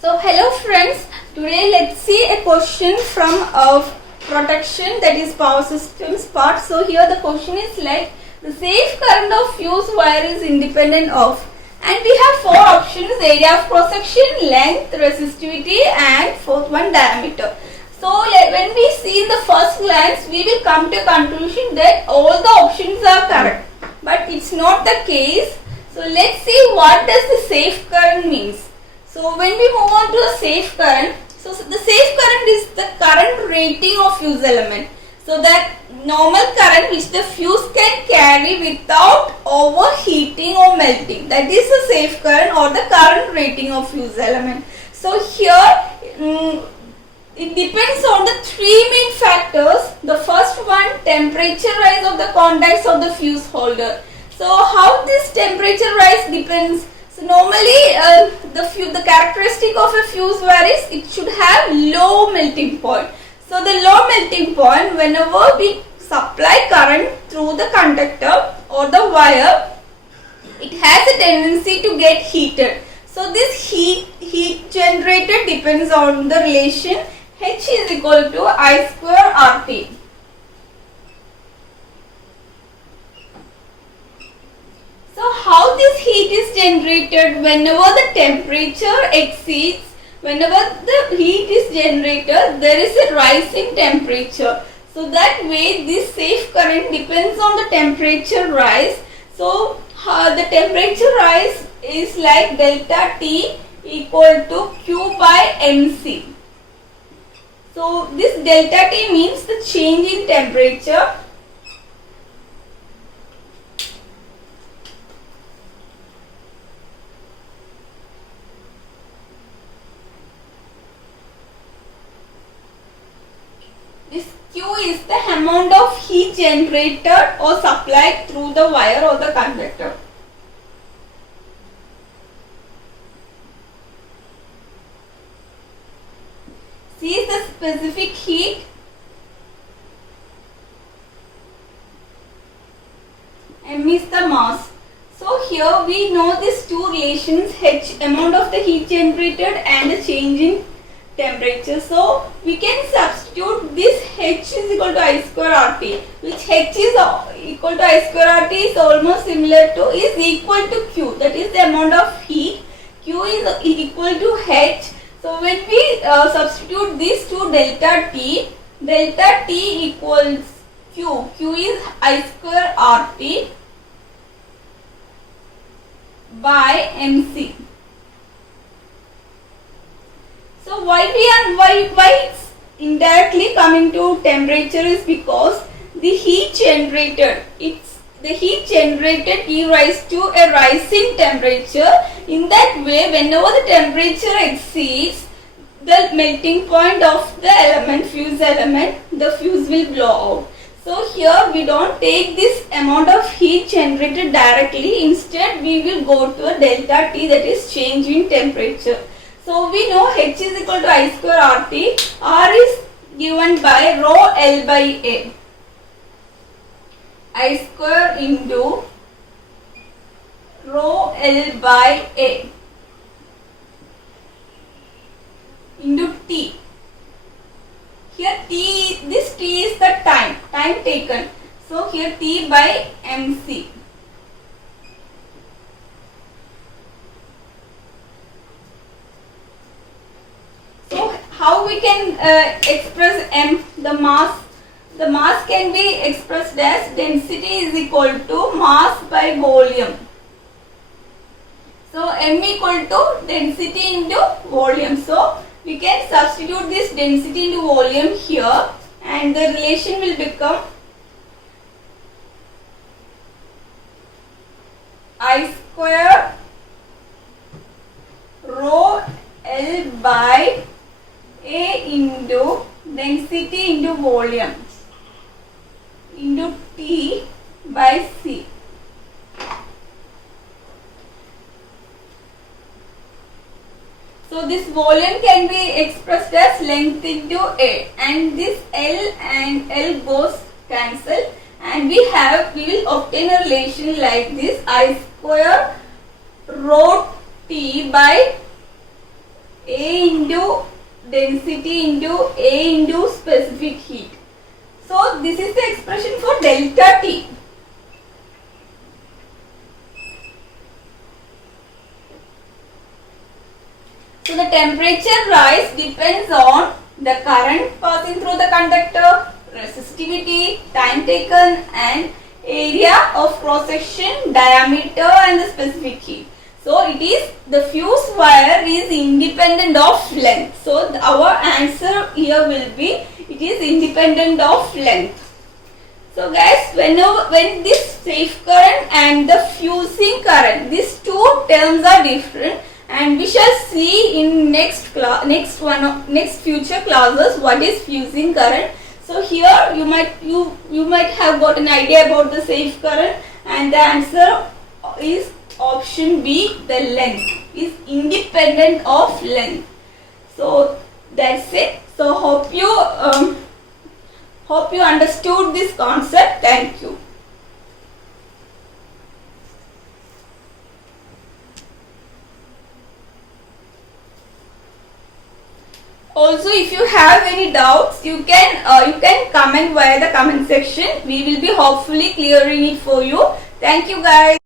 So hello friends, today let's see a question from protection, that is power systems part. So here the question is like, the safe current of fuse wire is independent of, and we have four options: area of cross section, length, resistivity, and fourth one, diameter. So when we see in the first glance, we will come to a conclusion that all the options are correct, but it's not the case. So let's see what does the safe current means. So when we move on to the safe current, so the safe current is the current rating of fuse element. So that normal current which the fuse can carry without overheating or melting, that is the safe current or the current rating of fuse element. So here it depends on the three main factors. The first one, temperature rise of the contacts of the fuse holder. So how this temperature rise depends. So normally the characteristic of a fuse wire is it should have low melting point. So the low melting point, whenever we supply current through the conductor or the wire, it has a tendency to get heated. So this heat generated depends on the relation H is equal to I square RT. So how this heat is generated? Whenever the temperature exceeds, whenever the heat is generated, there is a rise in temperature. So that way this safe current depends on the temperature rise. So the temperature rise is like delta T equal to Q by MC. So this delta T means the change in temperature. This Q is the amount of heat generated or supplied through the wire or the conductor. C is the specific heat, M is the mass. So here we know these two relations, H, amount of the heat generated, and the change in temperature. So we can substitute this H is equal to I square RT, which H is equal to I square RT is almost similar to, is equal to Q, that is the amount of heat. Q is equal to H. So when we substitute these two, delta T equals Q. Q is I square RT by MC. So why it's indirectly coming to temperature is because the heat generated, the heat generated gives rise to a rise in temperature. In that way, whenever the temperature exceeds the melting point of the element, fuse element, the fuse will blow out. So here we don't take this amount of heat generated directly. Instead, we will go to a delta T, that is change in temperature. So we know H is equal to I square RT. R is given by rho L by A. I square into rho L by A into T. Here this T is the time taken. So here T by MC. So how we can express M, the mass? The mass can be expressed as density is equal to mass by volume. So M equal to density into volume. So we can substitute this density into volume here, and the relation will become I square rho L by A into density into volume into T by C. So this volume can be expressed as length into A, and this L and L goes cancel, and we will obtain a relation like this: I square rho T by A into density into A into specific heat. So this is the expression for delta T. So the temperature rise depends on the current passing through the conductor, resistivity, time taken and area of cross section, diameter and the specific heat. So it is the fuse wire is independent of length. So our answer here will be it is independent of length. So guys, when this safe current and the fusing current, these two terms are different, and we shall see in next future classes what is fusing current. So here you might have got an idea about the safe current, and the answer is option B. The length is independent of length. So that's it. So hope you understood this concept. Thank you. Also, if you have any doubts, you can comment via the comment section. We will be hopefully clearing it for you. Thank you guys.